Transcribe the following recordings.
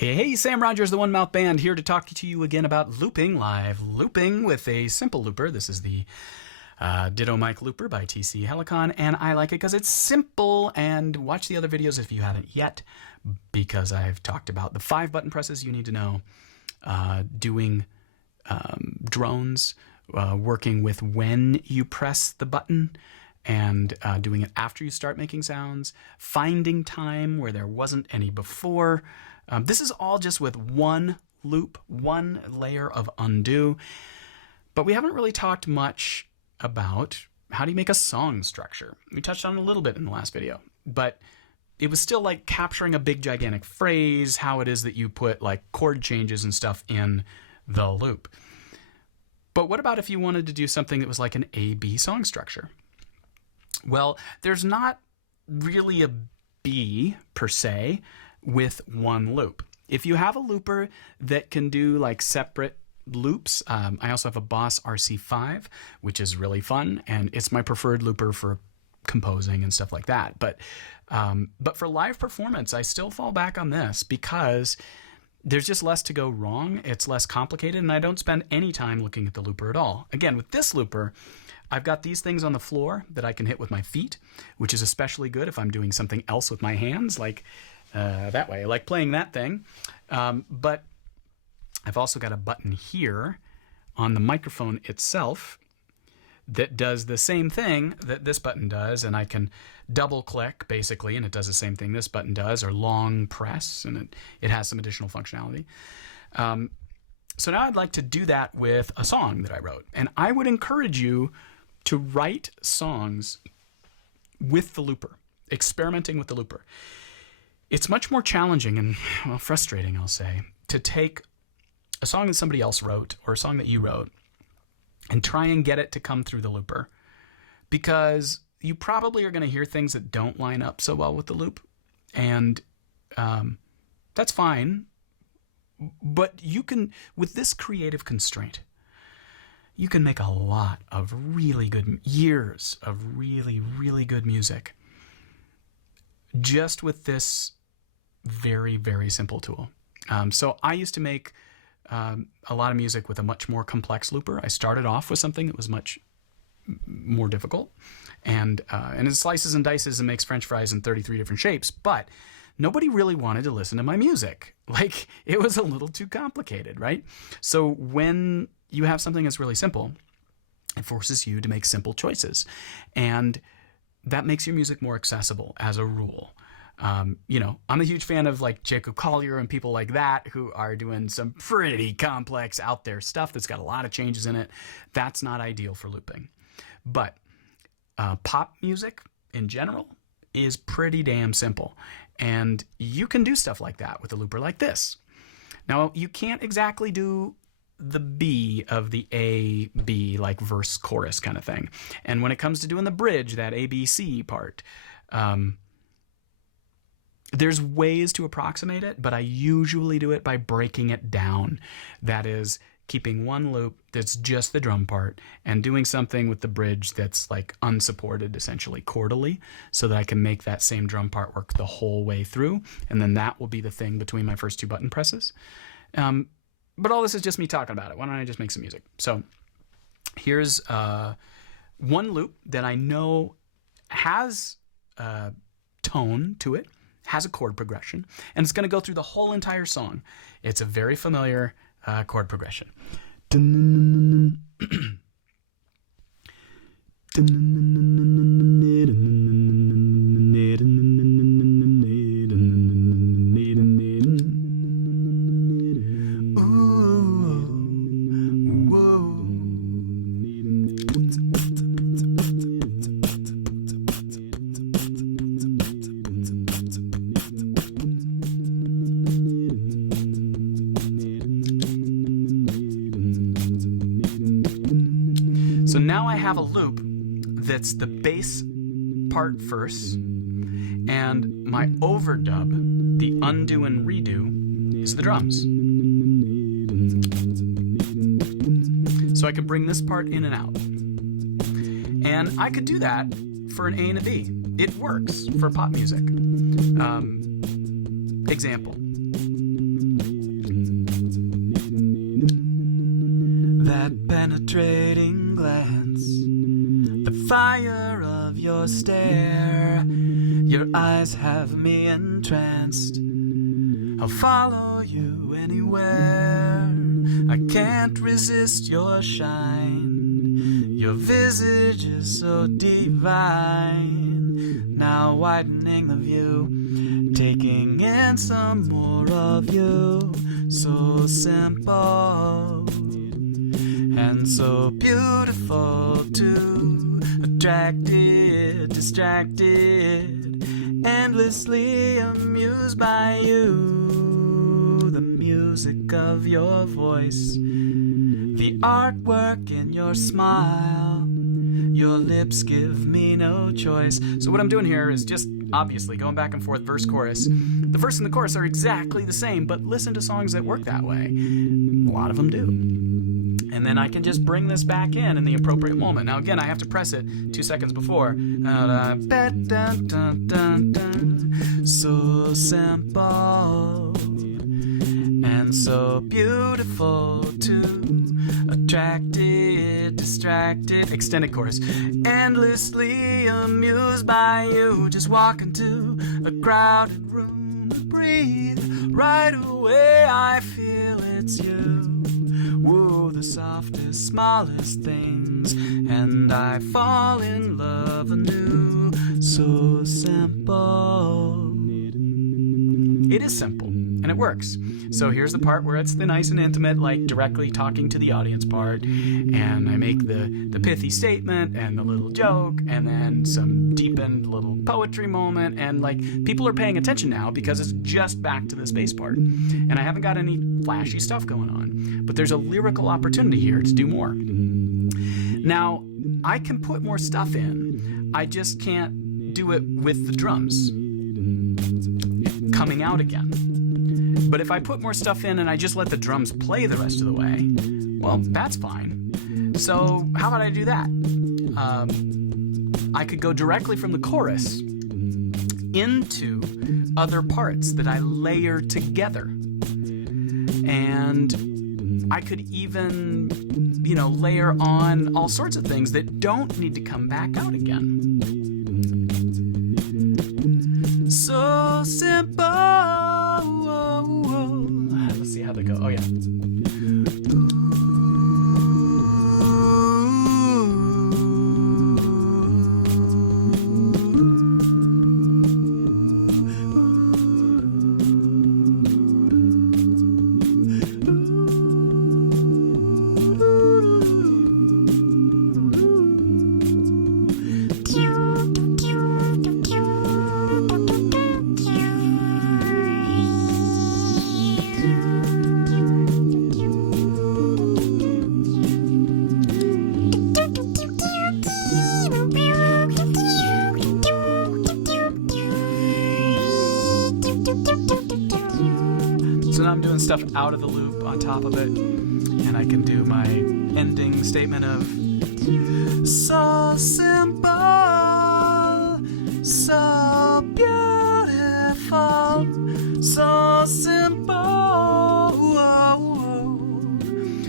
Hey, Sam Rogers, the One Mouth Band, here to talk to you again about looping, live looping with a simple looper. This is the Ditto Mic Looper by TC Helicon, and I like it because it's simple. And watch the other videos if you haven't yet, because I've talked about the 5 button presses you need to know, doing drones, working with when you press the button, and doing it after you start making sounds, finding time where there wasn't any before. This is all just with one loop, one layer of undo. But we haven't really talked much about how do you make a song structure. We touched on it a little bit in the last video, but it was still like capturing a big gigantic phrase, how it is that you put like chord changes and stuff in the loop. But what about if you wanted to do something that was like an A-B song structure? Well, there's not really a B per se with one loop. If you have a looper that can do like separate loops, I also have a Boss RC5, which is really fun, and it's my preferred looper for composing and stuff like that. But for live performance, I still fall back on this because there's just less to go wrong. It's less complicated, and I don't spend any time looking at the looper at all. Again, with this looper, I've got these things on the floor that I can hit with my feet, which is especially good if I'm doing something else with my hands, like that way, like playing that thing. But I've also got a button here on the microphone itself that does the same thing that this button does, and I can double click basically, and it does the same thing this button does, or long press, and it has some additional functionality. So now I'd like to do that with a song that I wrote, and I would encourage you to write songs with the looper, experimenting with the looper. It's much more challenging and, well, frustrating, I'll say, to take a song that somebody else wrote or a song that you wrote and try and get it to come through the looper, because you probably are going to hear things that don't line up so well with the loop, and that's fine. But you can, with this creative constraint, you can make a lot of really good, years of really, really good music just with this very, very simple tool. So I used to make a lot of music with a much more complex looper. I started off with something that was much more difficult, and it slices and dices and makes French fries in 33 different shapes, but nobody really wanted to listen to my music. Like, it was a little too complicated, right? So when you have something that's really simple, it forces you to make simple choices, and that makes your music more accessible as a rule. You know, I'm a huge fan of like Jacob Collier and people like that who are doing some pretty complex out there stuff that's got a lot of changes in it. That's not ideal for looping. But pop music in general is pretty damn simple. And you can do stuff like that with a looper like this. Now, you can't exactly do the B of the A, B, like verse, chorus kind of thing. And when it comes to doing the bridge, that A, B, C part, there's ways to approximate it, but I usually do it by breaking it down. That is, keeping one loop that's just the drum part and doing something with the bridge that's like unsupported, essentially chordally, so that I can make that same drum part work the whole way through. And then that will be the thing between my first 2 button presses. But all this is just me talking about it. Why don't I just make some music? So here's one loop that I know has tone to it, has a chord progression, and it's going to go through the whole entire song. It's a very familiar chord progression. So now I have a loop that's the bass part first, and my overdub, the undo and redo, is the drums. So I could bring this part in and out. And I could do that for an A and a B. It works for pop music. Example. penetrating glance, the fire of your stare. Your eyes have me entranced. I'll follow you anywhere. I can't resist your shine. Your visage is so divine. Now widening the view, taking in some more of you. So simple and so beautiful too. Attracted, distracted, endlessly amused by you. The music of your voice, the artwork in your smile. Your lips give me no choice. So what I'm doing here is just obviously going back and forth, verse, chorus. The verse and the chorus are exactly the same, but listen to songs that work that way. A lot of them do. And then I can just bring this back in the appropriate moment. Now again, I have to press it 2 seconds before. So simple and so beautiful too. Attracted, distracted, extended chorus. Endlessly amused by you. Just walk into a crowded room, breathe. Right away I feel it's you. Woo, the softest, smallest things, and I fall in love anew. So simple. It is simple, and it works. So here's the part where it's the nice and intimate, like directly talking to the audience part, and I make the pithy statement and the little joke, and then some deepened little poetry moment, and like people are paying attention now because it's just back to this bass part, and I haven't got any flashy stuff going on, but there's a lyrical opportunity here to do more. Now, I can put more stuff in, I just can't do it with the drums coming out again. But if I put more stuff in and I just let the drums play the rest of the way, well, that's fine. So how about I do that? I could go directly from the chorus into other parts that I layer together. And I could even, layer on all sorts of things that don't need to come back out again. So simple. Let's see how they go. Oh, yeah. So now I'm doing stuff out of the loop on top of it, and I can do my ending statement of so simple, so beautiful, so simple,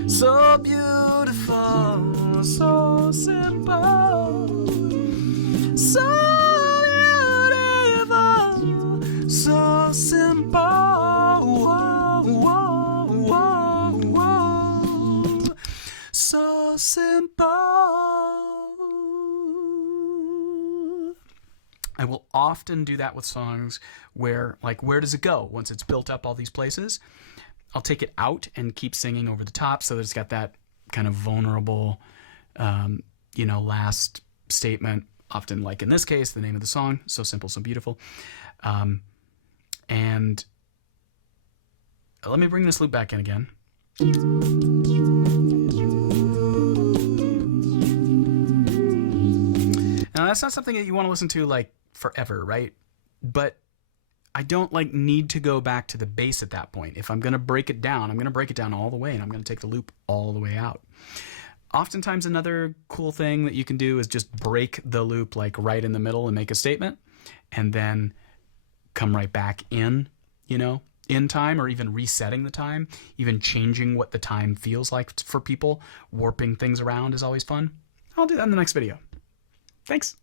so beautiful, so simple, so beautiful, so simple. So simple. I will often do that with songs where, like, where does it go? Once it's built up all these places, I'll take it out and keep singing over the top so that it's got that kind of vulnerable, last statement. Often, like in this case, the name of the song, So Simple, So Beautiful. And let me bring this loop back in again. Now, that's not something that you want to listen to like forever, right? But I don't need to go back to the bass at that point. If I'm going to break it down, I'm going to break it down all the way, and I'm going to take the loop all the way out. Oftentimes, another cool thing that you can do is just break the loop like right in the middle and make a statement, and then come right back in, in time, or even resetting the time, even changing what the time feels like for people, warping things around is always fun. I'll do that in the next video. Thanks.